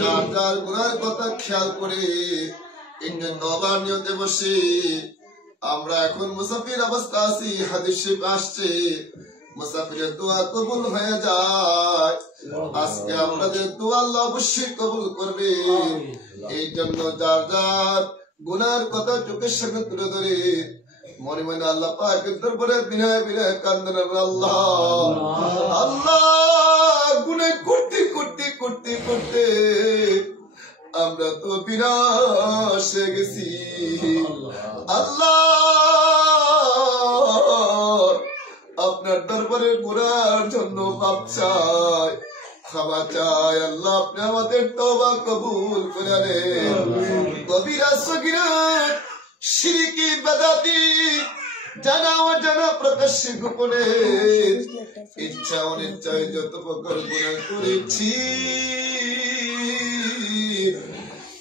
যার যার গুনার কথা খেয়াল করে নবার নিয়তে বসে আমরা এখন মুসাফির অবস্থা আছি। হাদিস শরীফ আসছে মুসাফিরের দোয়া কবুল হয়ে যায়। আজকে আমাদের দোয়া আল্লাহ অবশ্যই কবুল করবে। এই জন্য যার যার গুনার কথা চোখের সামনে তুলে ধরে মনে মনে আল্লাহ পাকের দরবারে বিনয় বিনয় কান্দেন। আল্লাহ আল্লাহ গুনাহ করতে করতে করতে করতে আমরা তো বিনাশ হয়ে গেছি। আল্লাহ আপনার দরবারে গুনার জন্য মাপ চাই, ক্ষমা চাই। আল্লাহ আপনি আমাদের তওবা কবুল করে নেন। কবিরা সগীরা শিরকি বেদাতি জানা অজানা প্রকাশ্যে গোপনে ইচ্ছা অনিচ্ছায় যত প্রকার গুনাহ করেছি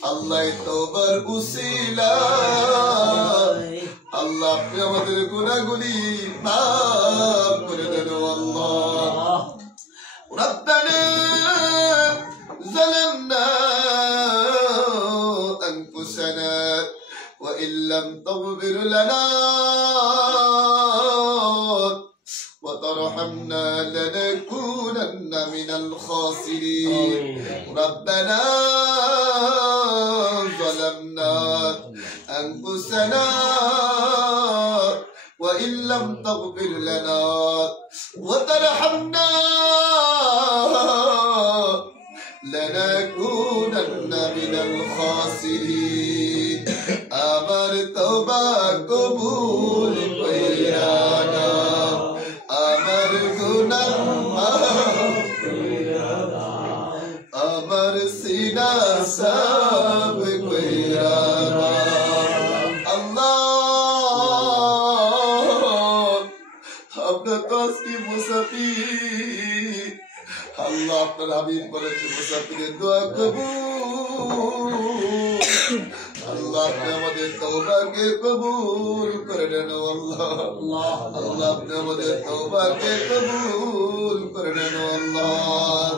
আল্লাহ তওবার উসিলা আল্লাহ আপনি আমাদের গুনাহগুলি মাফ করে দেন। আল্লাহ রব্বানা যালামনা আনফুসানা ওয়া ইল্লাম তাগফির লানা ওয়া তারহামনা লানাকুনান্না মিনাল খাসিরিন। রব্বানা ظلمنا أنفسنا وإن لم تغفر لنا وترحمنا لنكونن من الخاسرين। আমার তওবা কবুল কইরা নাও, আমার গুনাহ মাফ কইরা দাও, আমার সিনা সাফ কইরা দাও। আল্লাহ আপনার তো আজকে মুসাফির। আল্লাহ আপনার হাবিব বলেছে মুসাফিরের দোয়া কবুল। আল্লাহ আপনি আমাদের তওবাকে কবুল করে নেন। আল্লাহ আল্লাহ আপনি আমাদের তওবাকে কবুল করে নেন। আল্লাহ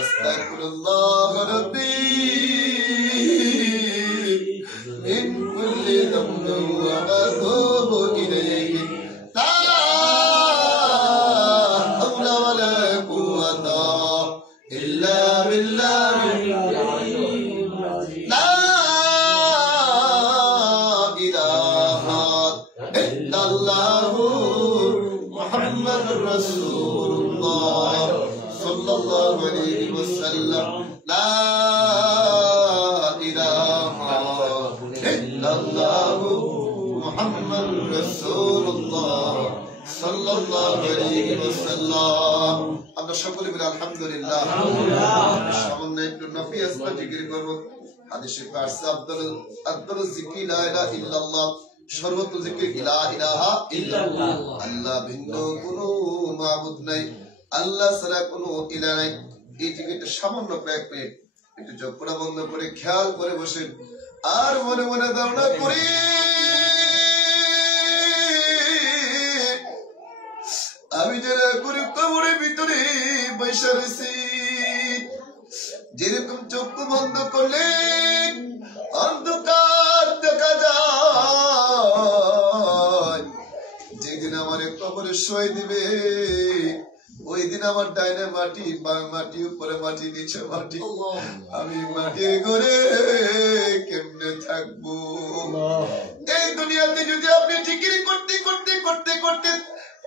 আস্তাগফিরুল্লাহ রাব্বি মিন কুল্লি যামবিন ওয়া আতুবু ইলাইহি লা হাওলা ওয়ালা কুওয়াতা ইল্লা বিল্লাহিল আলিয়্যিল আযীম। লা ইলাহা ইল্লাল্লাহু মুহাম্মাদুর রাসূলুল্লাহ সাল্লাল্লাহু আলাইহি ওয়াসাল্লাম। লা ইলাহা ইল্লাল্লাহু মুহাম্মাদুর রাসূলুল্লাহ সাল্লাল্লাহু আলাইহি ওয়াসাল্লাম। আমরা সকলে বলি আলহামদুলিল্লাহ। সামান্য একটু নফি আসবা জিকির করব। হাদিসে পারসে আফদাল জিকির লা ইলাহা ইল্লাল্লাহ, সর্বোত্তম জিকির লা ইলাহা ইল্লাল্লাহ। আল্লাহ ভিন্ন কোনো মাবুদ নাই, আল্লাহ ছাড়া কোনো ইলাহ নাই। এই জিকিরটা সামান্য কয়েক মিনিট একটু চোখটা বন্ধ করে খেয়াল করে বসেন আর মনে মনে ধারণা করি আমি যারা করে কবরের ভিতরে বসে রয়েছি, যেরকম চোখ বন্ধ করলে অন্ধকার দেখা যায়, যেদিন আমার কবরে শোয় দিবে ওই দিন আমার ডাইনে মাটি বাম মাটি উপরে মাটি নিচে মাটি, আমি মাটির ঘরে কেমনে থাকবো? এই দুনিয়াতে যদি আপনি জিকির করতে করতে করতে করতে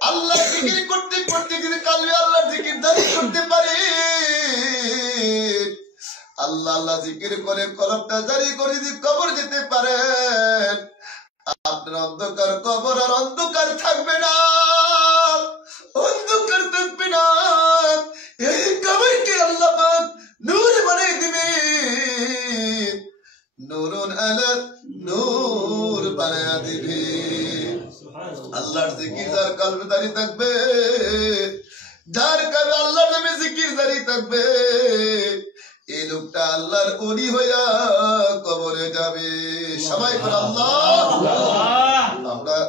আল্লাহ জিকির করতে করতে যদি কালবে আল্লাহ জিকির দাঁড়ি করতে পারে, আল্লাহ আল্লাহ জিকির করে কলবটা জারি করে যদি কবর যেতে পারেন, আপনার অন্ধকার কবর আর অন্ধকার থাকবে না, অন্ধকার থাকবে না। এই কবরকে আল্লাহ পাক নূর বানিয়ে দিবে, নূরুন আলা নূর বানিয়ে দিবে। আল্লাহর জিকির যার কলবে দাঁড়িয়ে থাকবে, যার কলবে আল্লাহর নামে জিকির দাঁড়িয়ে থাকবে, এই লোকটা আল্লাহর ওলি হইয়া কবরে যাবে। সবাই বলে আল্লাহ। আমরা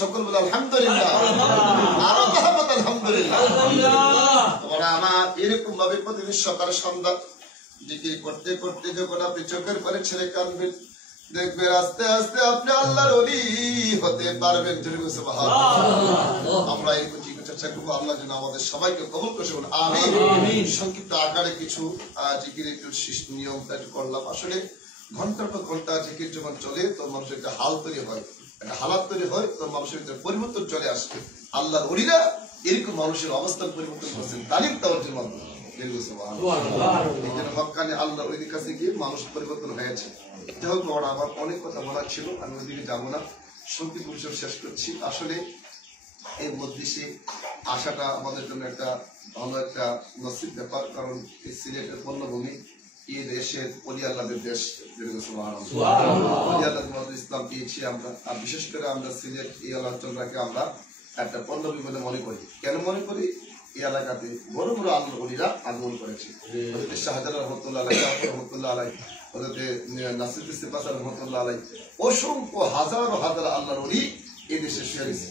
সকল বলে আলহামদুলিল্লাহ, আরো মহব্বত আলহামদুলিল্লাহ। তোমরা আমার এরকম ভাবে প্রতিদিন সকাল সন্ধ্যা জিকির করতে করতে যখন আপনি চোখের পরে ছেড়ে কাঁদবেন, দেখবেন আস্তে আস্তে আপনি আল্লাহর ওলি হতে পারবেন। আমরা এই চেষ্টা করবো আল্লাহ যেন আমাদের সবাইকে কবুল করে। আমিন। সংক্ষিপ্ত আকারে কিছু জিকির একটু নিয়ম করলাম। আসলে ঘন্টার পর ঘন্টা জিকির যখন চলে তো মানুষের একটা হাল তৈরি হয়, একটা হালাত তৈরি হয়, তো মানুষের ভিতরে পরিবর্তন চলে আসবে। আল্লাহর ওলিরা এরকম মানুষের অবস্থান পরিবর্তন করছেন তালিম তাওয়াজ্জুর মাধ্যমে। হক্কানি আল্লাহ ওইদিকে কাছে গিয়ে মানুষ পরিবর্তন হয়েছে। যাই হোক, আমার অনেক কথা বলার ছিল, আমি ওইদিকে যাবো না, সংক্ষিপ্ত বিষয় শেষ করছি। আসলে এই মজলিসে আসাটা আমাদের জন্য একটা ভালো একটা নসিব ব্যাপার, কারণ এই সিলেটের পণ্যভূমি, এই দেশের ওলি আল্লাহদের দেশ, ইসলাম পেয়েছি আমরা। আর বিশেষ করে আমরা সিলেট এই অঞ্চলটাকে আমরা একটা পণ্যভূমি বলে মনে করি। কেন মনে করি? এই এলাকাতে বড় বড় আল্লাহ ওলিরা আগমন করেছে। শাহজালাল রহমতুল্লাহ আলাইহি, রহমতুল্লাহ আলাইহি, নাসির ইস্তেফাস রহমতুল্লাহ আলাইহি, অসংখ্য হাজার হাজার আল্লাহর ওলি এই দেশে শুয়েছে।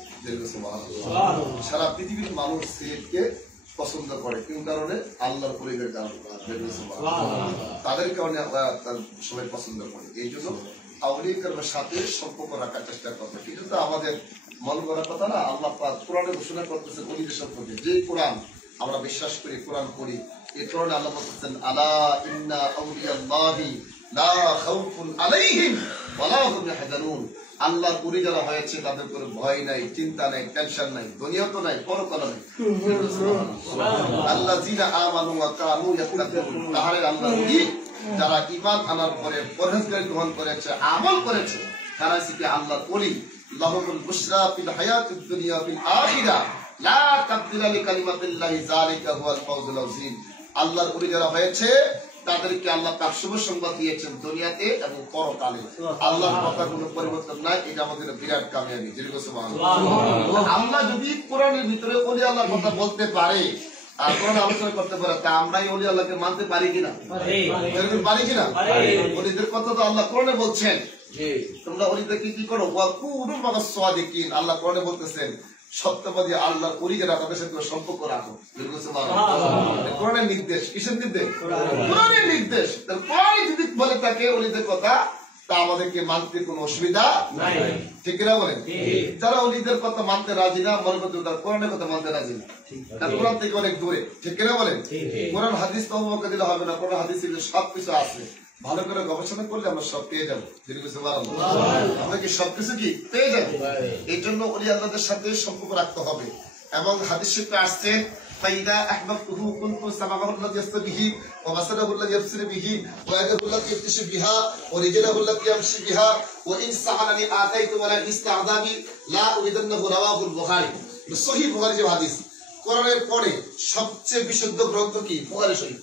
সারা পৃথিবীর মানুষ সিলেটকে পছন্দ করে কোন কারণে? আল্লাহর পরিবের কারণে, তাদের কারণে সবাই পছন্দ করে। এই জন্য আউলিয়া কেরামের সাথে সম্পর্ক রাখার চেষ্টা করবে। কিন্তু তো আমাদের মন করার কথা না। আল্লাহ পাক কোরআনে ঘোষণা করতেছে ওলিদের সম্পর্কে, যে কোরআন আমরা বিশ্বাস করি, কোরআন পড়ি, এই কোরআনে আল্লাহ বলতেছেন আলা ইন্না আউলিয়াল্লাহি লা খাউফুন আলাইহিম ওয়া লা হুম ইয়াহজানুন। আল্লাহর ওলি যারা হয়েছে তাদের কোনো ভয় নাই, চিন্তা নাই, টেনশন নাই, দুনিয়া তো নাই, পরকাল নাই। আল্লাযীনা আমানু ওয়া কানু ইয়াত্তাকুন, তাহারে আল্লাহর ওলি যারা ঈমান আনার পরে পরহেজগারি গ্রহণ করেছে, আমল করেছে, তারা সিকে আল্লাহর ওলি। লাহুমুল বুশরা ফিল হায়াতিদ দুনিয়া ফিল আখিরা লা তাবদীলা লিকালিমাতিল্লাহি যালিকা হুয়াল ফাওজুল আযীম। আল্লাহর ওলি যারা হয়েছে তাদেরকে আল্লাহ পাক শুভ সংবাদ দিয়েছেন দুনিয়াতে এবং পরকালে। আল্লাহর কথা কোনো পরিবর্তন নাই, এটা আমাদের বিরাট কামিয়াবি। আমরা যদি কোরআনের ভিতরে ওলি আল্লাহর কথা বলতে পারে আর কোরআন আলোচনা করতে পারে, তা আমরাই ওলি আল্লাহকে মানতে পারি কিনা? পারি কিনা? ওলিদের কথা তো আল্লাহ কোরআনে বলছেন, তোমরা ওলিদেরকে কি করো? ওয়াকুনু মা'আস সাদিকিন। আল্লাহ কোরআনে বলতেছেন সত্যবাদী আল্লাহর ওলি যারা তাদের সাথে সম্পর্ক রাখো। কোরআনের নির্দেশ, কিসের নির্দেশ? কোরআনের নির্দেশ। কোরআন যদি বলে থাকে ওলিদের কথা, তা আমাদেরকে মানতে কোনো অসুবিধা নাই, ঠিক না বলেন? যারা ওলিদের কথা মানতে রাজি না, মনে করতে তারা কোরআনের কথা মানতে রাজি না, তার কোরআন থেকে অনেক দূরে, ঠিক না বলেন? কোরআন হাদিস তো আমাকে দিলে হবে না, কোরআন হাদিস সবকিছু আছে, ভালো করে গবেষণা করলে আমরা সব পেয়ে যাবো। আমরা কি সবকিছু কি পেয়ে যাবো? এই জন্য ওলি আল্লাহদের সাথে সম্পর্ক রাখতে হবে। এবং হাদিস শরীফে আসছেন ফাইদা আহবাবতুহু কুনতু সামাআহু আল্লাযী ইয়াসমাউ বিহি ওয়া বাসারাহু আল্লাযী ইয়াবসিরু বিহি ওয়া ইয়াদাহু আল্লাতী ইয়াবতিশু বিহা ওয়া রিজলাহু আল্লাতী ইয়ামশি বিহা ওয়া ইন সাআলানি আতাইতু ওয়া লা ইস্তা'যাবি লা উরিদান্নাহু রাওয়াহুল বুখারী। সহিহ বুখারী যে হাদিস, কোরআনের পরে সবচেয়ে বিশুদ্ধ গ্রন্থ কি? বুখারী শরীফ।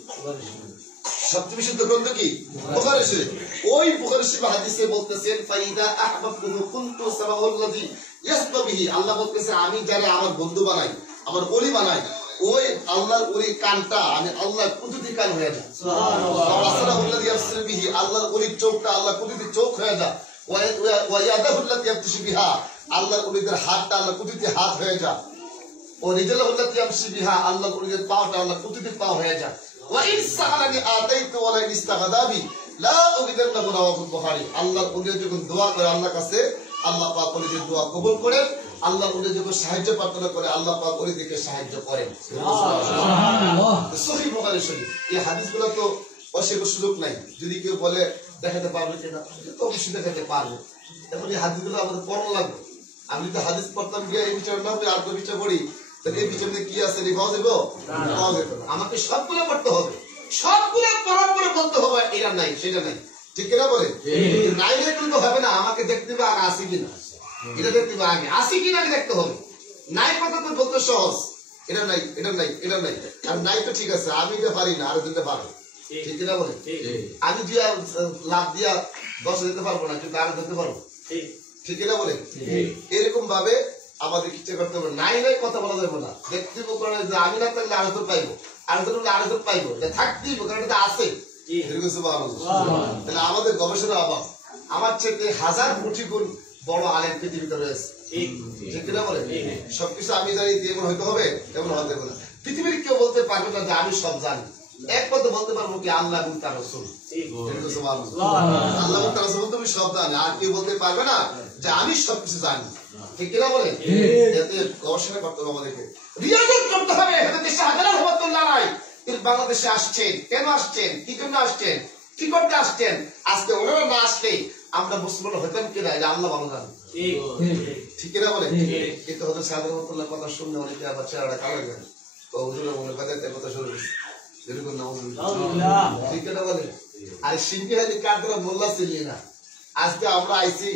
সবচেয়ে বিশুদ্ধ গ্রন্থ কি? বুখারী শরীফ। ওই বুখারী শরীফ হাদিসে বলতেছেন ফাইদা আহবাবতুহু কুনতু সামাআহু আল্লাযী ইয়াসমাউ বিহি। আল্লাহ বলতেছে আমি যারা আমার বন্ধু বানাই, আমার ওলি বানাই, ওই আল্লাহর ওলি কানটা আমি আল্লাহ কুদরতি কান হয়ে যায়। সুবহানাল্লাহ আল্লাযী ইয়াবসিরু বিহি, আল্লাহর ওলি চোখটা আল্লাহ কুদরতি চোখ হয়ে যায়। ওয়া ইয়াদাহু আল্লাতী ইয়াবতিশু বিহা, আল্লাহর ওলিদের হাতটা আল্লাহ কুদরতি হাত হয়ে যায়। ও রিজলাহু আল্লাতী ইয়ামশি বিহা, আল্লাহর ওলিদের পাটা আল্লাহ কুদরতি পা হয়ে যায়। ওয়া ইন সাআলানি আতাইতু ওয়া লা ইস্তাগদাবি লা উরিদান্নাহু রাওয়াহুল বুখারী। আল্লাহর ওলি যখন দোয়া করে আল্লাহর কাছে, আল্লাহ পাক ওলিদের দোয়া কবুল করেন। আল্লাহ ওলি যখন সাহায্য প্রার্থনা করে, আল্লাহ পাক ওলিদেরকে সাহায্য করেন। সুবহানাল্লাহ। সহিহ বুখারী শরীফ। এই হাদিসগুলো তো অস্বীকার সুযোগ নাই। যদি কেউ বলে দেখাতে পারবে কিনা, তো অবশ্যই দেখাতে পারবে। এখন এই হাদিসগুলো আমাদের পড়া লাগবে। আমি তো হাদিস পড়তাম গিয়ে এই বিচার না করে আর বিচার করি, তাহলে এই বিচার কি আছে পাওয়া যাবে? পাওয়া যাবে না। আমাকে সবগুলো পড়তে হবে, সবগুলো পড়ার পরে বলতে হবে এটা নাই সেটা নাই, ঠিক কিনা বলে? নাই কিন্তু হবে না, আমাকে দেখতে হবে আর আসি কিনা, এটা দেখতে হবে আগে আসি কিনা দেখতে হবে। নাই কথা তো বলতে সহজ, এটা নাই এটা নাই এটা নাই, আর নাই তো ঠিক আছে, আমি এটা পারি না, আর দিতে পারো, ঠিক কিনা বলে? আমি যে লাভ দিয়া 10 দিতে পারবো না, কিন্তু আর দিতে পারবো, ঠিক কিনা বলে? এরকম ভাবে আমাদের কিছু করতে হবে। নাই নাই কথা বলা যাবে না। দেখতে আমি না থাকলে আরেকজন পাইবো, আরেকজন হলে আরেকজন পাইবো, থাকতেই কারণ এটা আছে। তাহলে আমাদের গবেষণার অভাব। আমার চেয়ে 1000 কোটি গুণ বড় আলেম পৃথিবীতে রয়েছে, ঠিক কিনা বলে? সবকিছু আমি জানি যেমন হয়তো হবে তেমন হতে হবে না। পৃথিবীর কেউ বলতে পারবে না যে আমি সব জানি। একমাত্র বলতে পারবো কি আল্লাহ এবং তার রাসূল। আল্লাহ এবং তার রাসূল তুমি সব জানি, আর কেউ বলতে পারবে না যে আমি সবকিছু জানি, ঠিক কিনা বলে? এতে গবেষণা করতে হবে, আমাদেরকে রিয়াজত করতে হবে। হযরত শাহজালাল রহমাতুল্লাহ আলাইহি তিনি বাংলাদেশে আসছেন, কেন আসছেন, কি জন্য আসছেন, কি করতে আসছেন? আজকে ওনারা না আসলে আমরা মুসলমান হইতাম কিনা এটা আল্লাহ ভালো জানেন, ঠিক কিনা বলে? কিন্তু হযরত শাহজালাল রহমাতুল্লাহ কথা শুনলে অনেকে আবার চেহারা কালো হয়ে যায়, তো হুজুরের মনে কথা তাই কথা শুনে যেরকম নাউজুবিল্লাহ, ঠিক কিনা বলে? আর সিনকে হাজি কাদরা মোল্লা ছিলেন না। আজকে আমরা আইছি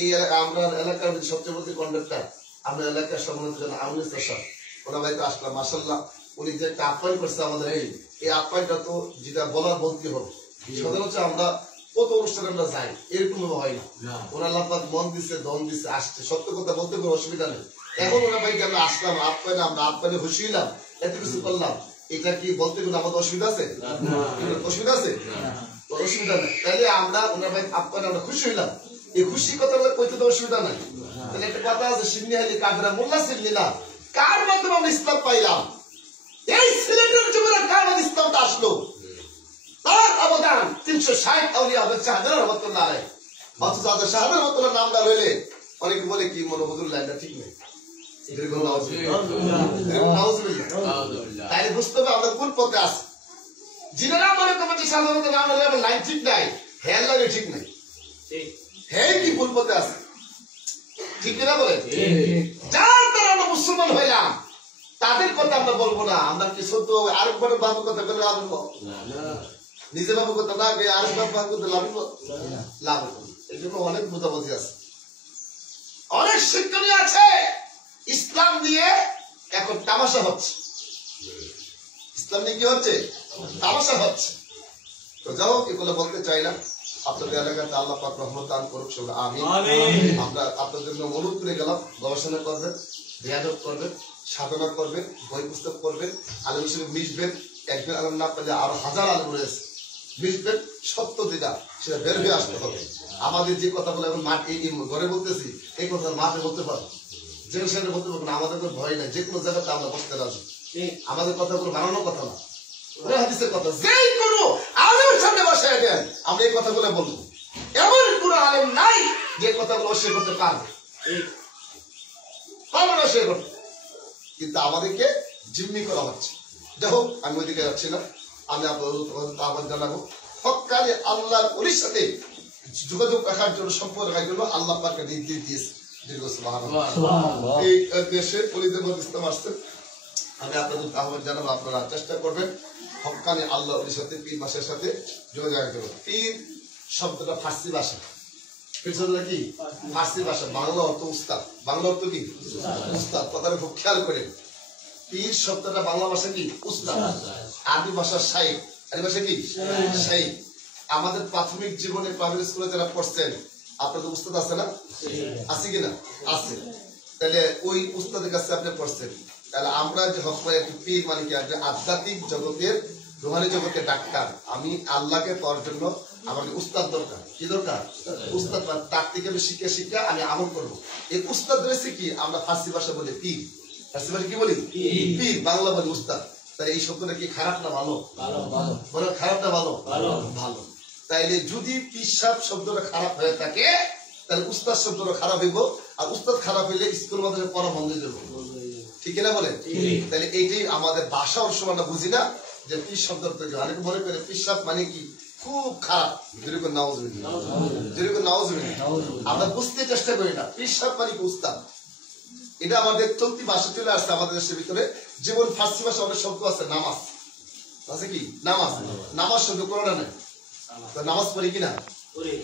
এই আমরা এলাকার সবচেয়ে বড় কন্ডাক্টর, আমরা এলাকার সম্মানিত জন আমিনুল সাহেব ওনার বাড়িতে আসলাম। মাশাআল্লাহ উনি যে একটা আপ্যায়ন করছে আমাদের, এই আপ্যায়নটা তো যেটা বলার বলতে হবে। সাধারণত আমরা কত অনুষ্ঠানে আমরা যাই, এরকম হয় না। ওনার আল্লাহ পাক মন দিচ্ছে, দম দিচ্ছে, আসছে, সত্য কথা বলতে কোনো অসুবিধা নেই। এখন ওনার বাড়িতে আমরা আসলাম, আপ্যায়নে আমরা আপ্যায়নে খুশি হইলাম, এত কিছু করলাম, এটা কি বলতে কোনো আমাদের অসুবিধা আছে? অসুবিধা আছে? অসুবিধা নেই। তাহলে আমরা ওনার বাড়িতে আপ্যায়নে আমরা খুশি হইলাম, এই খুশি কথা কইতে তো অসুবিধা নাই। তাহলে একটা কথা আছে, সিন্নি আলী কাদরা মোল্লা ছিলেন না, কার মাধ্যমে আমরা ইসলাম পাইলাম? এই সিলেটের যুবরা কার মাধ্যমে ইসলামটা আসলো? তার অবদান 360 আউলিয়া হযরত শাহজালাল রহমাতুল্লাহ আলাইহি। অথচ হযরত শাহজালাল রহমাতুল্লাহ নামটা লইলে অনেকে বলে কি মনে হুজুর লাইনটা ঠিক নেই, তাইলে বুঝতে হবে আমরা কোন পথে আছি। যিনারা মনে করবেন যে শাহজালাল রহমাতুল্লাহ নাম লইলে লাইন ঠিক নাই, হ্যাঁ লাগে ঠিক নাই, হ্যাঁ কি ভুল পথে আছে, ঠিক কিনা বলে? যার দ্বারা আমরা মুসলমান হইলাম তাদের কথা আমরা বলবো না। আমরা কি সত্য আরেকবার বাবু কথা বলে লাভ হবো? নিজে বাবু কথা না গিয়ে আরেকবার বাবু কথা লাভ হবো? লাভ হবো। এই জন্য অনেক বোঝাবুঝি আছে, অনেক শিক্ষণীয় আছে। ইসলাম নিয়ে এখন তামাশা হচ্ছে, ইসলাম নিয়ে কি হচ্ছে? তামাশা হচ্ছে। তো যাও এগুলো বলতে চাই না। আপনাদের এলাকাতে আল্লাহ পাক রহমত দান করুক, সবাই আমিন। আমরা আপনাদের জন্য অনুরোধ করে গেলাম, গবেষণা করবেন, রিয়াজত করবেন, সাধনা করবেন, বই পুস্তক করবেন, আলেম হিসেবে মিশবেন। একজন আলেম না পেলে আরো হাজার আলেম রয়েছে, মিশবেন। সত্য যেটা সেটা বের হয়ে আসতে হবে। আমাদের যে কথাগুলো এখন মাঠে ঘরে বলতেছি, এই কথা মাঠে বলতে পারবো, যেখানে সেখানে বলতে পারবো না। আমাদের কোনো ভয় নাই, যে কোনো জায়গাতে আমরা বসতে রাজি। আমাদের কথাগুলো বানানোর কথা না, হাদিসের কথা। যেই কোনো আলেমের সামনে বসায় দেন, আমরা এই কথাগুলো বলবো। এমন কোন আলেম নাই যে কথাগুলো অস্বীকার করতে পারবে, অস্বীকার করতে। কিন্তু আমাদেরকে জিম্মি করা হচ্ছে। যাই হোক, আমি ওইদিকে যাচ্ছি না। আমি আপনার আহ্বান জানাবো, হক্কানি আল্লাহর ওলির সাথে যোগাযোগ রাখার জন্য, সম্পর্ক রাখার জন্য আল্লাহ পাককে নির্দেশ দিয়েছে। এই দেশে অলিদের মধ্যে ইসলাম আসছে। আমি আপনাদের আহ্বান জানাবো, আপনারা চেষ্টা করবেন হক্কানি আল্লাহ ওলির সাথে, পীর মাসের সাথে যোগাযোগ রাখতে হবে। পীর শব্দটা ফার্সি ভাষা, পীর শব্দটা কি? ফার্সি ভাষা। বাংলা অর্থ উস্তাদ। বাংলা অর্থ কি? উস্তাদ। কথাটা খুব খেয়াল করেন। পীর শব্দটা বাংলা ভাষা কি? উস্তাদ। আরবি ভাষা শাইখ। আরবি ভাষা কি? শাইখ। আমাদের প্রাথমিক জীবনে প্রাইমারি স্কুলে যারা পড়ছেন, আপনাদের উস্তাদ আছে না? আছে কিনা? আছে। তাহলে ওই উস্তাদের কাছে আপনি পড়ছেন। তাহলে আমরা যে হক পীর মানে কি? আধ্যাত্মিক জগতের, রুহানি জগতের ডাক্তার। আমি আল্লাহকে পাওয়ার জন্য আমাকে উস্তাদ দরকার। কি দরকার? উস্তাদ। তার থেকে আমি শিক্ষা আমি আমল করবো। এই উস্তাদ রয়েছে কি? আমরা ফার্সি ভাষা বলি পীর। ফার্সি ভাষা কি বলি? পীর। বাংলা বলি উস্তাদ। তাই এই শব্দটা কি খারাপ না ভালো? বলো খারাপ না ভালো? ভালো। তাইলে যদি পিসাব শব্দটা খারাপ হয়ে থাকে, তাহলে উস্তাদ শব্দটা খারাপ হইব। আর উস্তাদ খারাপ হইলে স্কুল মাদ্রাসায় পড়া বন্ধ হয়ে যাবে। ঠিক না বলে? তাহলে এইটাই আমাদের ভাষা অংশ আমরা বুঝি না যে পিস শব্দ অনেকে মনে করে পিসাব মানে কি খুব খারাপ। যেরকম নাউজুবিল্লাহ, যেরকম নাউজুবিল্লাহ আমরা বুঝতে চেষ্টা করি না। পিসাব মানে কি? উস্তাদ। এটা আমাদের চলতি ভাষা চলে আসছে আমাদের দেশের ভিতরে। যেমন ফার্সি ভাষা অনেক শব্দ আছে, নামাজ আছে কি? নামাজ। নামাজ শব্দ কোরআনে নাই। নামাজ পড়ি কিনা?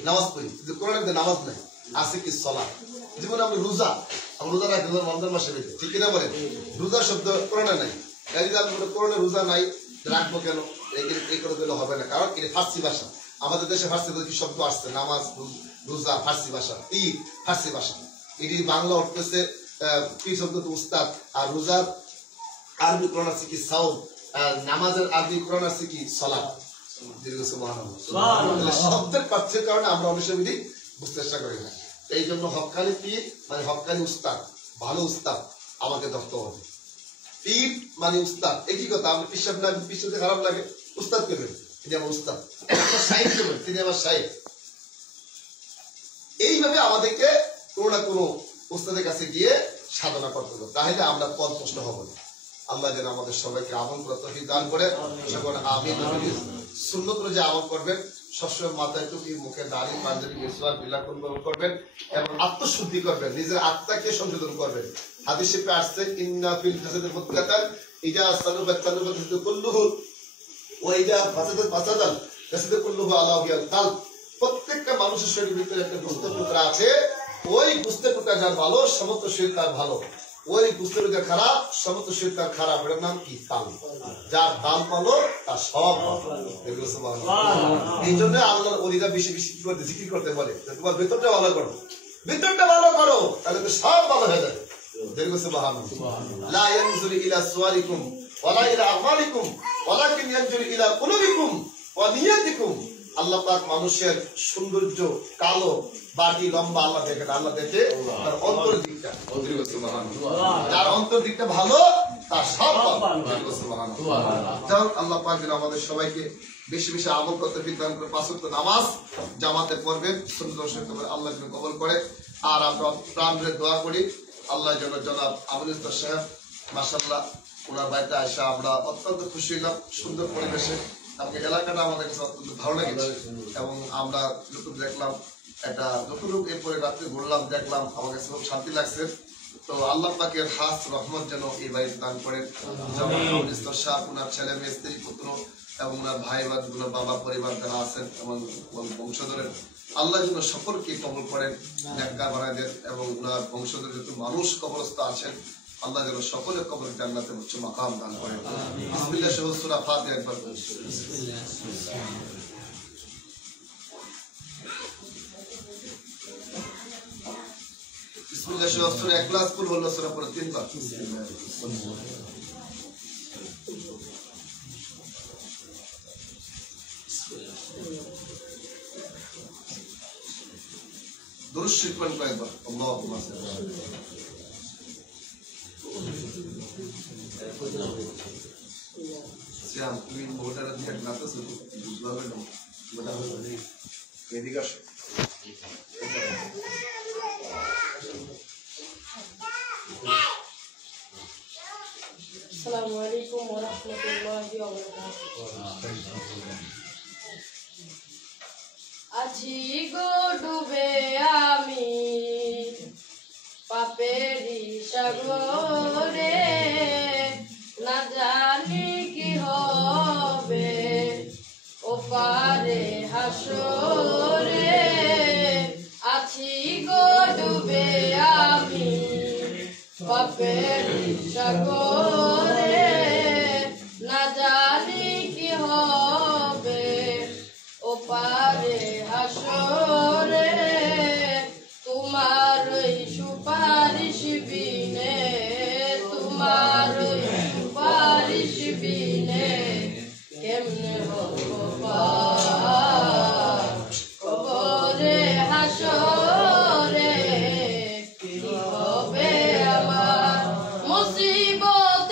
নামাজ পড়ি, কিন্তু কোরআনে নামাজ নাই। আছে কি? সালাত। যেমন আমরা রোজা, আমরা রোজা রাখি রমজান মাসে, ঠিক কিনা বলেন? রোজা শব্দ কোরআনে নাই। কোরআনে রোজা নাই, রাখবো কেন? এই করে দিলে হবে না, কারণ এটা ফার্সি ভাষা। আমাদের দেশে ফার্সি কি শব্দ আসছে? নামাজ, রোজা ফার্সি ভাষা, ঈদ ফার্সি ভাষা। এটি বাংলা অর্থ হচ্ছে পীর শব্দ তো উস্তাদ। আর রোজার আরবি কোরআন আছে কি? সাউম। আর নামাজের আরবি কোরআন আছে কি? সালাত। শব্দের পার্থক্যের কারণে আমরা অনেক সময় বুঝতে চেষ্টা করি না। এই জন্য হক্কানি পীর মানে হক্কানি উস্তাদ, ভালো উস্তাদ আমাকে ধরতে হবে। পীর মানে উস্তাদ, একই কথা। আপনি পিসাব না, পিসাবতে খারাপ লাগে, উস্তাদ করবেন, তিনি আমার উস্তাদ। সাহিদ করবেন, তিনি আমার সাহিদ। এইভাবে আমাদেরকে কোনো না কোনো উস্তাদের কাছে গিয়ে সাধনা করতে হবে, তাহলে আমরা পথভ্রষ্ট হব না। আল্লাহ যেন আমাদের সবাইকে আমল করার তৌফিক দান করে। সকল আমিন। সুন্নত যে আমল করবেন, সবসময় মাথায় টুপি, মুখে দাড়ি, পাঞ্জাবি, মিসওয়াক, বিলাকুন করবেন এবং আত্মশুদ্ধি করবেন, নিজের আত্মাকে সংশোধন করবেন। হাদিস শরীফে আসছে ইন্না ফিল জাসাদি মুদগাতান ইজা সালুবাত সালুবাত কুল্লুহু ওয়া ইজা ফাসাদাত ফাসাদাল জাসাদু কুল্লুহু আলা ওয়াল কালব। প্রত্যেকটা মানুষের শরীরের ভিতরে একটা গোশতের টুকরা আছে, ওই গোশতের টুকরা যার ভালো, সমস্ত শরীর তার ভালো। ওই গোশতের টুকরা খারাপ, সমস্ত শরীর তার খারাপ। এটার নাম কি? কাল। যার কাল ভালো তার সব ভালো। এই জন্য আল্লাহর ওলিরা বেশি বেশি কি করতে, জিকির করতে বলে, তোমার ভিতরটা ভালো করো, ভিতরটা ভালো করো, তাহলে তো সব ভালো হয়ে যাবে। দেখো সুবহানাল্লাহ, লা ইয়ানজুরু ইলা সুওয়ারিকুম ওয়ালা ইলা আমালিকুম ওয়ালাকিন ইয়ানজুরু ইলা কুলুবিকুম ওয়া নিয়াতিকুম। আল্লাহ পাক মানুষের সৌন্দর্য, কালো, বাটি, লম্বা আল্লাহ দেখে, আল্লাহ দেখে তার অন্তর দিকটা। যার অন্তর দিকটা ভালো তার সব ভালো। যাও আল্লাহ পাক যেন আমাদের সবাইকে বেশি বেশি আমল করতে বিধান করে, পাঁচ ওয়াক্ত নামাজ জামাতে পড়বেন, সুন্দর সুন্দর আল্লাহ যেন কবুল করে। আর আমরা প্রাণে দোয়া করি আল্লাহ যেন জনাব আমিনুল ইসলাম সাহেব, মাশাআল্লাহ, ওনার বাড়িতে আসা আমরা অত্যন্ত খুশি হলাম, সুন্দর পরিবেশে। আমাকে এলাকাটা আমাদের কাছে অত্যন্ত ভালো লেগেছে এবং আমরা যতটুকু দেখলাম, একটা যতটুকু এরপরে রাত্রে ঘুরলাম, দেখলাম, আমার কাছে খুব শান্তি লাগছে। তো আল্লাহ পাকের হাস রহমত যেন এই বাড়িতে দান করেন। যেমন ইসলাম সাহেব, ওনার ছেলে মেয়ে, স্ত্রী পুত্র এবং ওনার ভাই বাদগুলো, বাবা পরিবার যারা আছেন এবং বংশধরের, আল্লাহ যেন সকলকে কবুল করেন, নেককার বানায় দেন এবং ওনার বংশধর যত মানুষ কবরস্থ আছেন আল্লাহ যেন সকলের কবর জান্নাতে উচ্চ মাকাম দান করেন। বিসমিল্লাহ সহ সূরা ফাতিহা একবার পড়ুন। বিসমিল্লাহ সহ সূরা ইখলাস কুল হল সূরা পড়ে তিনবার। দুরূদ শরীফ পড়েন কয়েকবার। আল্লাহুম্মা সাল্লি সিয়াম, তুমি মোটারা দিয়ে নাতে শুরু বুঝলাম না, মোটা হলো এদিকে আসো। আসসালামু আলাইকুম ওয়া রাহমাতুল্লাহি ওয়া বারাকাতুহু। আছি গো ডুবে আমি পাপেরি সাগরে, না জানি কি হবে ওপারে হাসরে। আছি গো ডুবে আমি পাপেরি সাগরে, না জানি কি হবে ওপারে হাসরে। তোমার ওই সুপারিশ বিনে, তোমার ওই সুপারিশ বিনে কেমনে হবো পার কবরে হাসরে। কি হবে আমার মুসিবত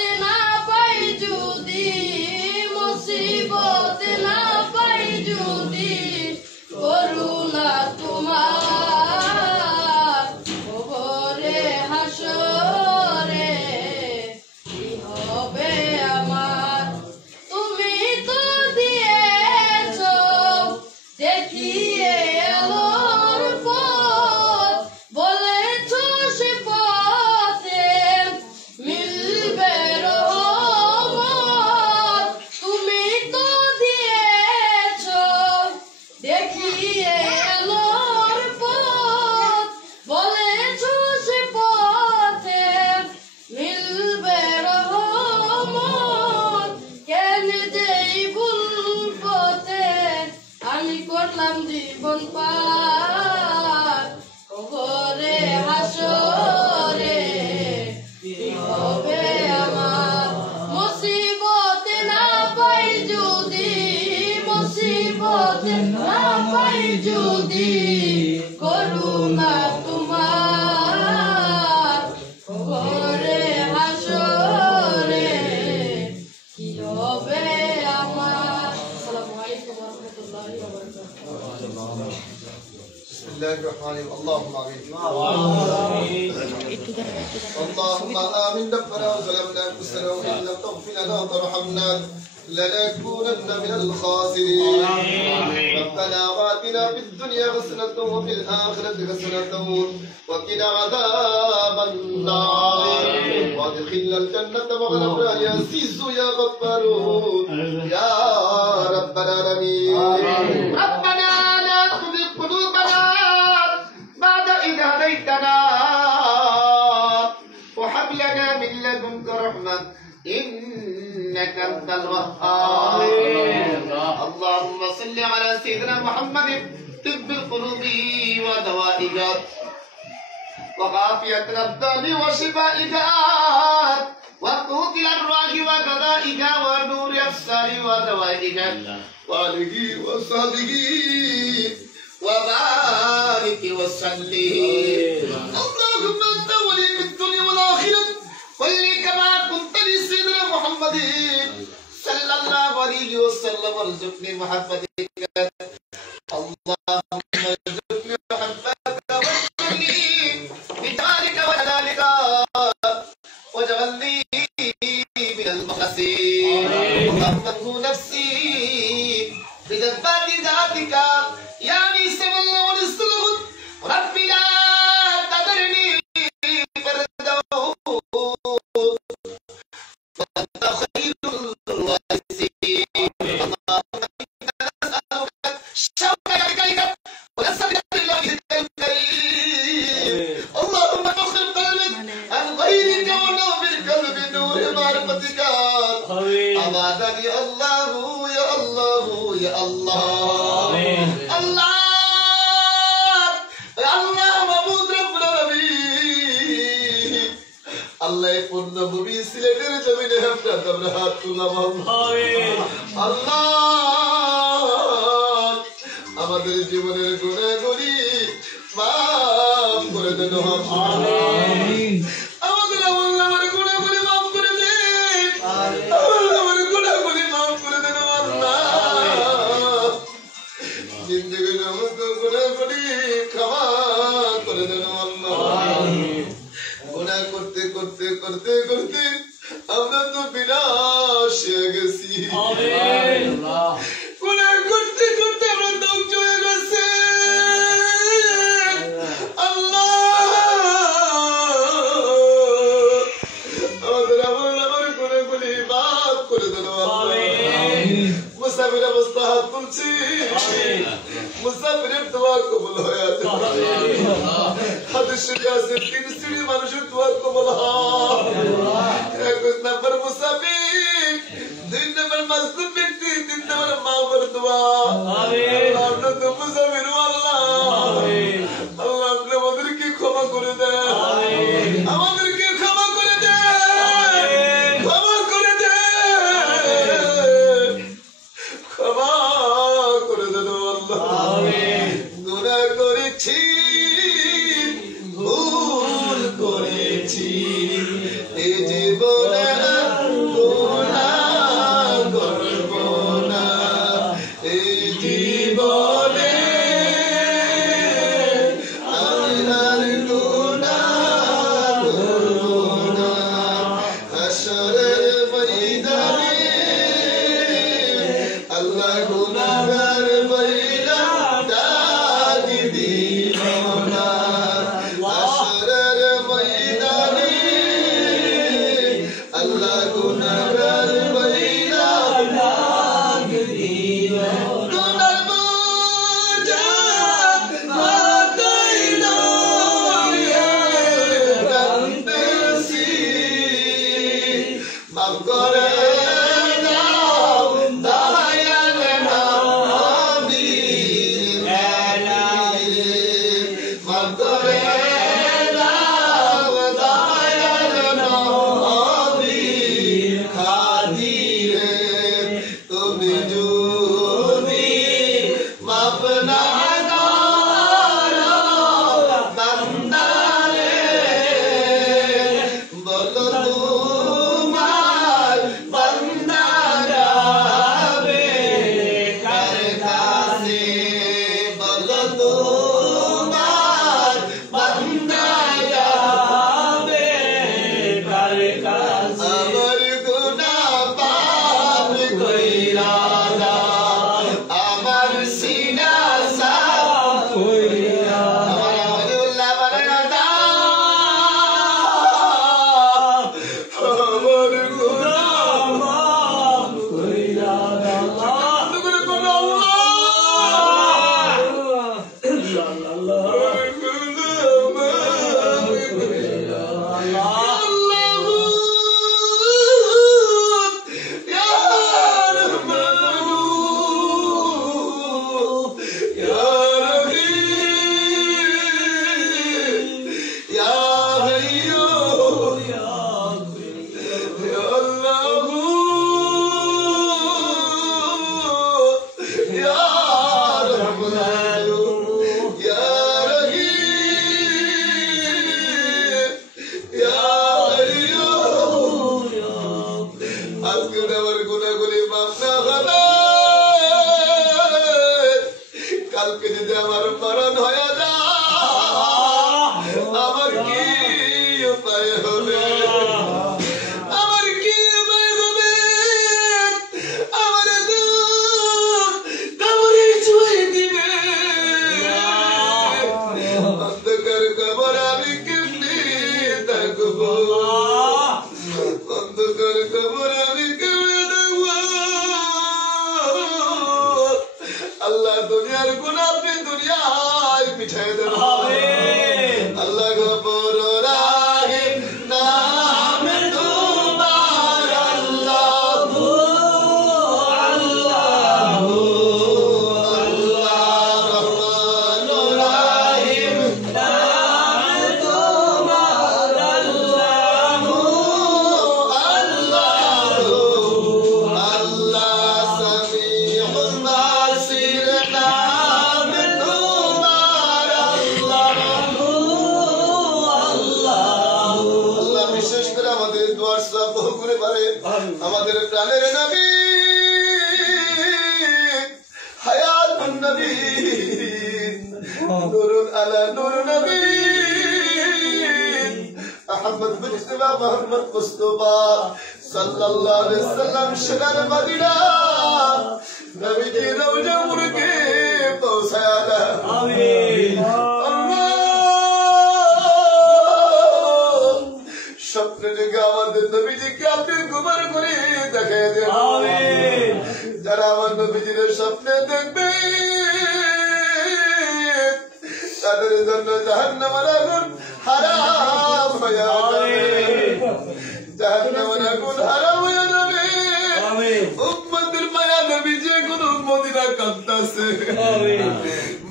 اللهم آمين اللهم آمين ربنا وظلمنا أنفسنا وإن لم تغفر لنا وترحمنا لنكونن من الخاسرين ربنا آتنا في الدنيا حسنة وفي الآخرة حسنة وقنا عذاب النار وادخلنا الجنة مع الأبرار يا عزيز يا غفار يا رب العالمين ربنا لا تزغ قلوبنا بعد إذ هديتنا وهب لنا من لدنك رحمة إنك أنت الوهاب اللهم صل على سيدنا محمد طب القلوب ودوائها وعافية الأبدان وشفائها وقوت الأرواح وغذائها ونور الأبصار ودوائها وآله وصحبه وبارك وسلم اللهم أنت ولي في الدنيا والآخرة ولي كما كنت لسيدنا محمد صلى الله عليه وسلم وارزقني محبتك اللهم ارزقني محبتك وارزقني بجارك وجلالك واجعلني من المخلصين اللهم نفسي بجذبات ذاتك يا نيس الله ونسلم ربي لا تذرني فردا وأنت خير الوارثين اللهم إنا نسألك شوق يديك ونسألك الله الكريم اللهم فخر قلبك عن غيرك ونور القلب نور معرفتك أبادني الله يا الله يا الله الله الله محمود رب العالمين الله يكون نبي সিলেটের জমিনে আমরা আমরা হাত তুললাম আল্লাহ আমাদের জীবনের গুনাহগুলি মাফ করে দেন আমিন আমাদের আল্লাহর গুনাহগুলি মাফ করে দেন আল্লাহর গুনাহগুলি মাফ করে দেন আল্লাহ জিন্দেগি আমাদের গুনাহগুলি ক্ষমা করে দেন আল্লাহ আমিন গুনাহ করতে করতে করতে করতে আমরা তো বিনাশ হয়ে গেছি আমিন গুনাহ করতে করতে আমরা ধ্বংস হয়ে গেছি আল্লাহ আমাদের আমার গুনাহগুলি মাফ করে দেন আমিন মুসাফির অবস্থা হাত তুলছি মুসাফিরের দোয়া কবুল হয়ে আছে হাদিসে আছে তিন শ্রেণীর মানুষের দোয়া কবুল হয় এক নম্বর মুসাফির দুই নম্বর মাজলুম ব্যক্তি তিন নম্বর মাওয়ার দোয়া আমিন আমরা তো মুসাফির আল্লাহ আমিন আল্লাহ আপনি আমাদেরকে ক্ষমা করে দেন আমিন আমাদেরকে ক্ষমা করে দেন ক্ষমা করে দেন ক্ষমা করে দেন আল্লাহ আমিন গুনাহ করেছি ভুল করেছি এই জীবনে গুনাহ করব না এই জীবনে আমি আর গুনাহ করব না হাসরের ময়দানে আল্লাহ গুনাহগার বইলা ডাক দিল না হাসরের ময়দানে আল্লাহ গুনাহগার বইলা ডাক দিল গুনার বোঝা মাথায় লয়ে কাঁদতেছি অন্ধকার কবরে আমি কেমনে দেখব আল্লাহ দুনিয়ার গুনাহ আপনি দুনিয়ায় পিঠাই দেন আল্লাহ গফুর রাহিম নাম তোমার আল্লাহ আল্লাহ আল্লাহ রহমান রাহিম নাম তোমার আল্লাহ আল্লাহ সামিউল বাসির নাম তোমার আল্লাহ আল্লাহ বিশেষ করে আমাদের দোয়ার সব বহু করে পারে আমাদের প্রাণের নবী হায়াতুন নবী নূরুন আলা নূর নবী আহমদ মুজতবা মোহাম্মদ মুস্তাফা সাল্লাল্লাহু আলাইহি ওয়াসাল্লাম শহর মদিনা নবীজি রওজা মুরকে পৌঁছায়া দেন আমিন স্বপ্নে দেখে আমাদের নবীজিকে আপনি গুবার করে দেখাই দেন আমিন যারা আমার নবীজির স্বপ্নে দেখবে তাদের জন্য জাহান্নামের আগুন হারাম হয়ে যাবে জাহান্নামের আগুন হারাম হয়ে যাবে উম্মতের মায়া নবীজি এখন মদিনা কাঁদতেছে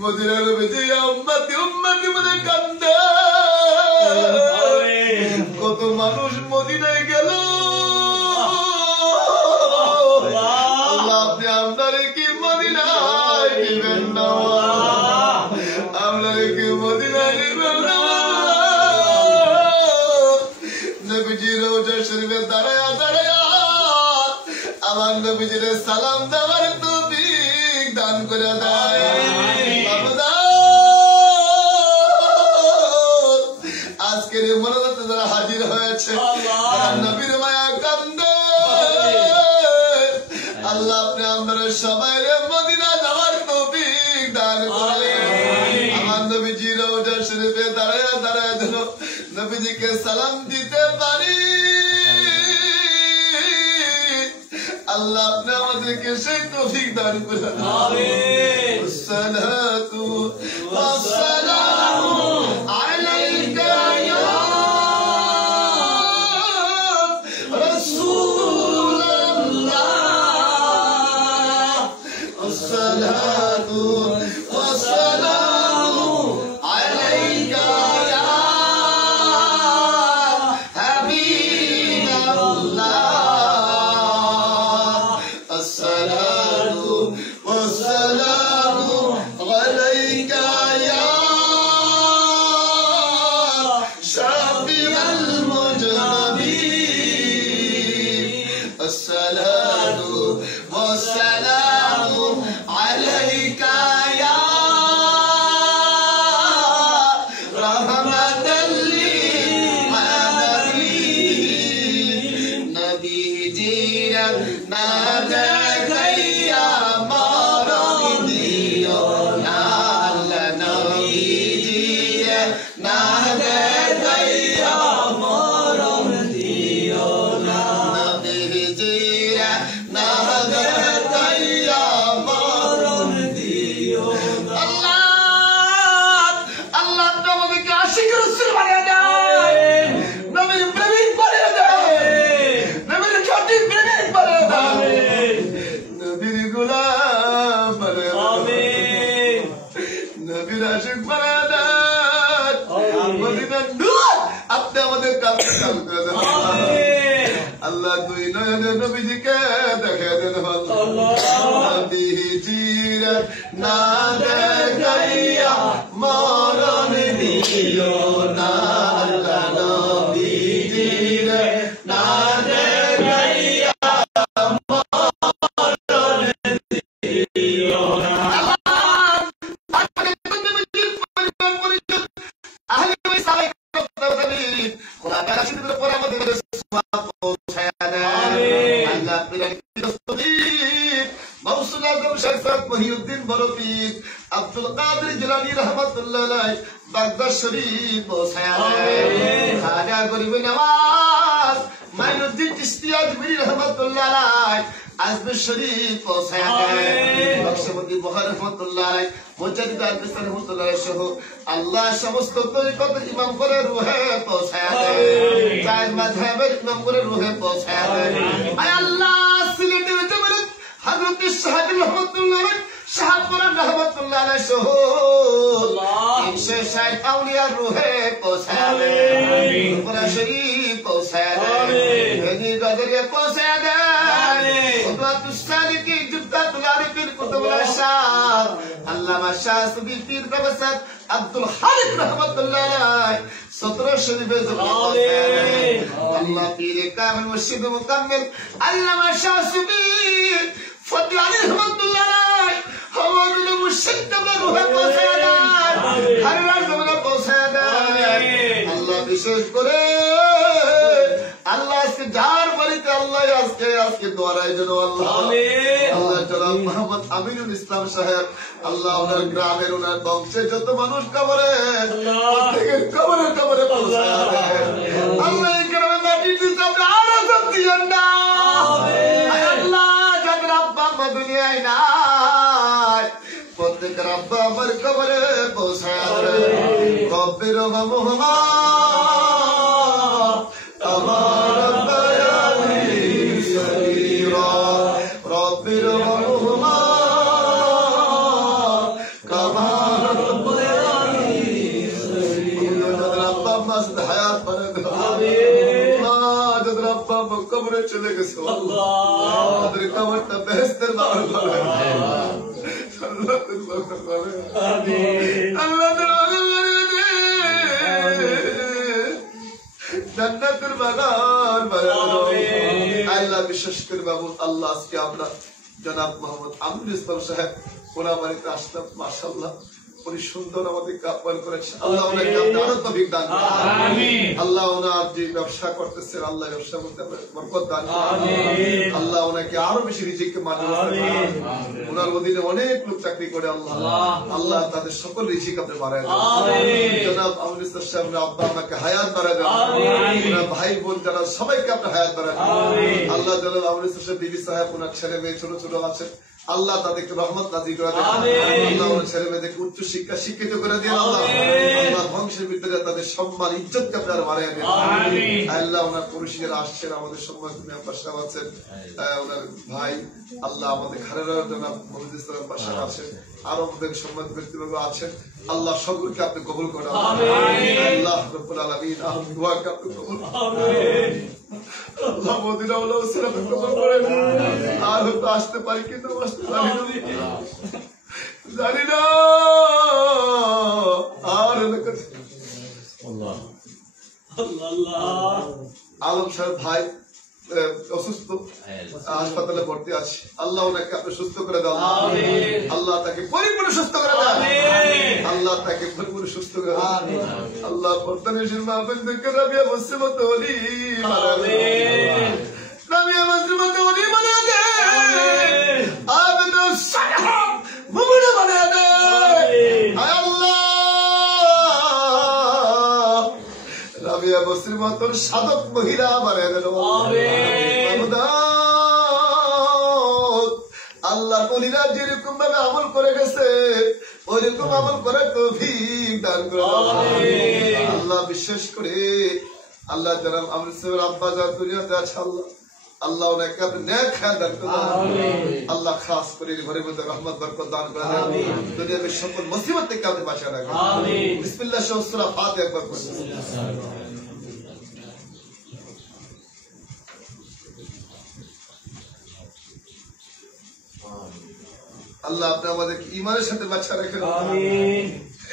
মদিনা নবীজি উম্মতি উম্মতি বলে কান্দে কত মানুষ মদিনায় গেল আল্লাহ আপনি আপনারে কি মদিনায় দিবেন না আপনারে কি মদিনায় দিবেন না নবীজি রওজা শরীফে দাঁড়ায়া দাঁড়ায়া আমার নবীজির সালাম দেওয়ার তৌফিক দান করে দেয় আজকের এই মোনাজাতে যারা হাজির হয়েছে নবীর মায়া কান্দে আল্লাহ আপনি আমরা সবাই মদিনা যাওয়ার তৌফিক দান করে আমার নবীজি রওজা শরীফে দাঁড়ায়া দাঁড়ায়া যেন নবীজিকে সালাম দিতে পারি আল্লাহ আপনি আমাদেরকে সেই তৌফিক দান করে আমিন সালাতু ওয়াসসালামু আলাইকা ইয়া রাসূলুল্লাহ সালাতু ওয়াসসালামু আলাইকা ইয়া হাবিবাল্লাহ الصلاة والسلام عليك يا شافي المجرمين الصلاة والسلام عليك يا رحمة للعالمين نبي جيرا نادى আপনি আমাদের কাছে আল্লাহ দুই নয়নে নবীজিকে দেখে দেন নবীজির না দেখাইয়া মরণ দিও না আল্লাহ নবীজির না দেখাইয়া মরণ দিও না আব্দুল কাদের জিলানী রহমাতুল্লাহ আলাইহি বাগদাদ শরীফ পৌঁছায়া দেন। খাজা গরিব নওয়াজ মাইনুদ্দিন চিশতি আজমিরি রহমাতুল্লাহ আলাইহি আজমির শরীফ পৌঁছায়া দেন। নকশবন্দি বুখারী রহমাতুল্লাহ আলাইহি মুজাদ্দিদ আল-বিসরি রহমাতুল্লাহ আলাইহি সহ আল্লাহ সমস্ত তরিকতের ইমাম করে রুহে পৌঁছায়া দেন। চার মাযহাবের ইমাম করে রুহে পৌঁছায়া দেন। আয় আল্লাহ সিলেটের জমিনে হযরত শাহজালাল রহমাতুল্লাহ আলাইহি শাহাব কোরআন রহমাতুল্লাহ আলাইহি সহ ইনশা শাইখ আউলিয়ার রুহে পৌঁছায়া দেন। কোরআন শরীফ পৌঁছায়া দেন। হেদি গদরিয়া পৌঁছায়া দেন। উদওয়াতুস সালিকিন জুবতাতুল আরিফিন কুতুবুল আশার আল্লামা শাহ সুফি পীর প্রফেসর আব্দুল হালিম রহমাতুল্লাহ আলাইহি 17 শরীফে পৌঁছায়া দেন। আল্লাহ পীর কামিল মুর্শিদ মুকাম্মিল আল্লামা শাহ সুফি ফজল আলী রহমাতুল্লাহ আলাইহি হাওয়াজুল মুর্শিদ তাবলা রুহে পৌঁছায়া দেন। হারিয়ার জমিনে পৌঁছায়া দেন। আল্লাহ বিশেষ করে আল্লাহ আজকে যার বাড়িতে আল্লাহ আজকে দোয়ারাই যেন আল্লাহ আল্লাহ জনাব মোহাম্মদ আমিনুল ইসলাম সাহেব আল্লাহ ওনার গ্রামের ওনার বংশের যত মানুষ কবরে প্রত্যেকের কবরে কবরে পৌঁছায়া দেন। আল্লাহ এই গ্রামে মাটির নিচে আপনি আরো সব দিয়েন না। আল্লাহ যাদের আব্বা আম্মা দুনিয়ায় নাই প্রত্যেকের আব্বা আমার কবরে পৌঁছায়া দেন। রব্বির রহমহুমা আমার দয়ালি সগীরা রব্বির রহমহুমা কামা রব্বায়ানি সগীরা। যাদের আব্বা আম্মা সাথে হায়াত বাড়ায় দাও। যাদের আব্বা আম্মা কবরে চলে গেছে তাদের কবরটা বেহেশতের বাগান বানায় জান্নাতের বাগান আল্লাহ বিশেষ করে বাবু আল্লাহ আজকে আমরা জনাব মোহাম্মদ আমিনুল ইসলাম সাহেব ওনার বাড়িতে আসলাম। মাশাআল্লাহ উনি সুন্দর আমাদেরকে আহ্বান করেছেন। আল্লাহ ওনাকে আরো তৌফিক দান করুন। আল্লাহ ওনার যে ব্যবসা করতেছেন আল্লাহ ব্যবসার মধ্যে বরকত দান করুন। আল্লাহ ওনাকে আরো বেশি রিজিককে মাধ্যমে ওনার অধীনে অনেক লোক চাকরি করে আল্লাহ আল্লাহ তাদের সকল রিজিক আপনি বাড়ায় দেন। জনাব আমিনুল ইসলাম সাহেব আব্বা আমাকে হায়াত বাড়ায় দেন। ওনার ভাই বোন যারা সবাইকে আপনি হায়াত বাড়ায় দেন। আল্লাহ জনাব আমিনুল ইসলাম সাহেব বিবি সাহেব ওনার ছেলে মেয়ে ছোট ছোট আছেন আল্লাহ তাদেরকে রহমত নাযিল করে দেন। আল্লাহ ওনার ছেলে মেয়েদেরকে উচ্চ শিক্ষা শিক্ষিত করে দেন। আল্লাহ আল্লাহ বংশের ভিতরে তাদের সম্মান ইজ্জতকে আপনারা বাড়ায় দেন। আল্লাহ ওনার পুরুষেরা আসছেন আমাদের সম্মান তুমি পাশে আছেন ওনার ভাই আল্লাহ আমাদের খালেদার জনাব মোহাম্মদ ইসলাম পাশে আছেন আরো আমাদের সম্মান ব্যক্তিবর্গ আছেন। আল্লাহ সকলকে আপনি কবুল করেন। আল্লাহ রাব্বুল আলামিন আমাদের দোয়াকে আপনি কবুল করেন। আল্লাহ মদিনা ওয়ালা ওসিলা কবুল করেন। আর হয়তো আসতে পারি কিন্তু আসতে পারি না জানি না। আর আল্লাহ আল্লাহ আলম সাহেব ভাই অসুস্থ হাসপাতালে ভর্তি আছে। আল্লাহ ওনাকে আপনি সুস্থ করে দাও। আল্লাহ তাকে পরিপূর্ণ সুস্থ করে দাও। আল্লাহ তাকে পরিপূর্ণ সুস্থ করে দাও। আল্লাহ বর্তমানের মাহফিল থেকে রাবিয়া মুসলিমত ওলি রাবিয়া মুসলিমত ওলি বানিয়ে দে। আবেদ সালাম মুমিন বানিয়ে দে। আল্লাহ রাবিয়া মুসলিমতর সাধক মহিলা বানিয়ে দে। আল্লাহ বলিরা যেরকম ভাবে আমল করে গেছে ওইরকম আমল করে তৌফিক দান করে আল্লাহ। বিশেষ করে আল্লাহ জনাব আমিনুল সাহেবের আব্বা যা দুনিয়াতে আছে আল্লাহ আল্লাহ ওনাকে আপনি নেক খেয়াল দান করে আল্লাহ খাস করে ঘরের মধ্যে রহমত বরকত দান করে দুনিয়ার সকল মুসিবত থেকে আপনি বাঁচিয়ে রাখেন। বিসমিল্লাহ সূরা ফাতিহা একবার পড়ুন। আল্লাহ আপনি আমাদেরকে ইমানের সাথে বাঁচা রাখেন।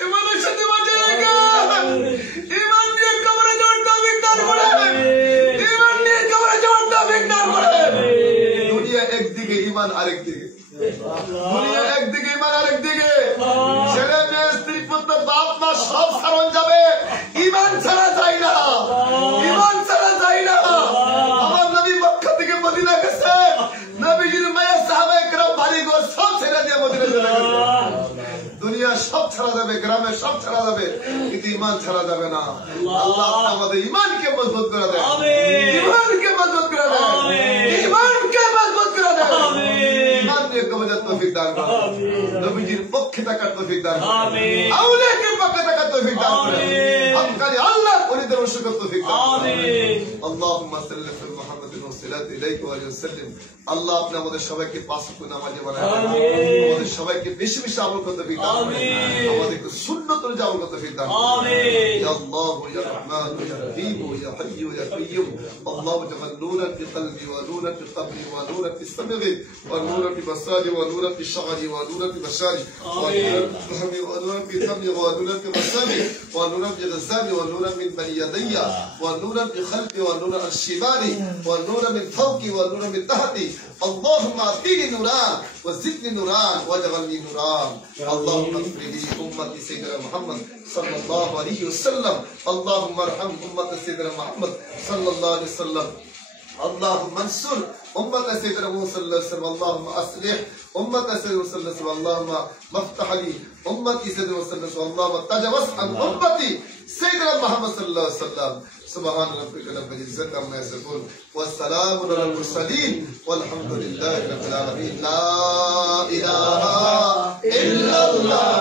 ইমানের সাথে বাঁচা রাখেন। ইমান নিয়ে কবরে যাওয়ার তৌফিক দান করেন। ইমান নিয়ে কবরে যাওয়ার তৌফিক দান করেন। দুনিয়া একদিকে ইমান আরেকদিকে। দুনিয়া একদিকে ইমান আরেকদিকে। ছেলে মেয়ে স্ত্রী পুত্র বাপ মা সব সারণ যাবে। ইমান ছাড়া যায় না। ইমান ছাড়া যায় না। আমার নবী মক্কা থেকে মদিনা গেছে। নবীজির মায়ের সাহাবায়ে কেরাম বাড়ি ঘর সব ছেড়ে দিয়ে মদিনা চলে গেছে। দুনিয়া ছাড়া যাবে, গ্রামের সব ছাড়া যাবে, কিন্তু ঈমান ছাড়া যাবে না। আল্লাহ আমাদের ঈমানকে মজবুত করে দেন, ঈমানকে মজবুত করে দেন, ঈমানকে মজবুত করে দেন, ঈমান নিয়ে কবজাত তৌফিক দান করেন, নবীজির পক্ষে থাকার তৌফিক দান করেন, আউলিয়াদের পক্ষে থাকার তৌফিক দান করেন, হক্কানি আল্লাহ ওলিদের রসুলের তৌফিক দান করেন। আল্লাহুম্মা সাল্লি আলা মুহাম্মাদিন ওয়া সাল্লাতু আলাইহি ওয়া সাল্লাম। আল্লাহ আপনি আমাদের সবাইকে পাঁচ ওয়াক্ত নামাজি বানায় দেন, আমাদের সবাইকে বেশি বেশি আমল করতে তৌফিক দান করেন, আমাদেরকে সুন্নাত অনুযায়ী আমল করতে তৌফিক দান করেন। ইয়া আল্লাহ ইয়া রহমান ইয়া রহিম ইয়া হায়্যু ইয়া কাইয়্যুম। আল্লাহু জাআল নূরান ফি কলবি ওয়া নূরান ফি কবরি ওয়া নূরান ফি সাদরি ওয়া নূরান ফি বাসারি ওয়া নূরান ফি শাগরি ওয়া নূরান ফি বাশারি ওয়া নূরান ফি সামরি ওয়া নূরান ফি বাসারি ওয়া নূরান ফি গসামি ওয়া নূরান মিন বাইনি ইয়াদাইয়া ওয়া নূরান ফি খালফি ওয়া নূরান আন শিমালি ওয়া নূরান মিন ফাওকি ওয়া নূরান মিন তাহতি। اللهم اعطني نوران وزدني نوران واجعلني نوران. اللهم اغفر لي امتي سيدنا محمد صلى الله عليه وسلم. اللهم ارحم امه سيدنا محمد صلى الله عليه وسلم. اللهم انصر امه سيدنا محمد صلى الله عليه وسلم. اللهم اصلح امه سيدنا محمد صلى الله عليه وسلم. اللهم افتح لي امتي سيدنا محمد صلى الله عليه وسلم. اللهم تجاوز عن امتي سيدنا محمد صلى الله عليه وسلم. سبحان ربك رب العزة عما يصفون والسلام على المرسلين والحمد لله رب العالمين. لا إله إلا الله.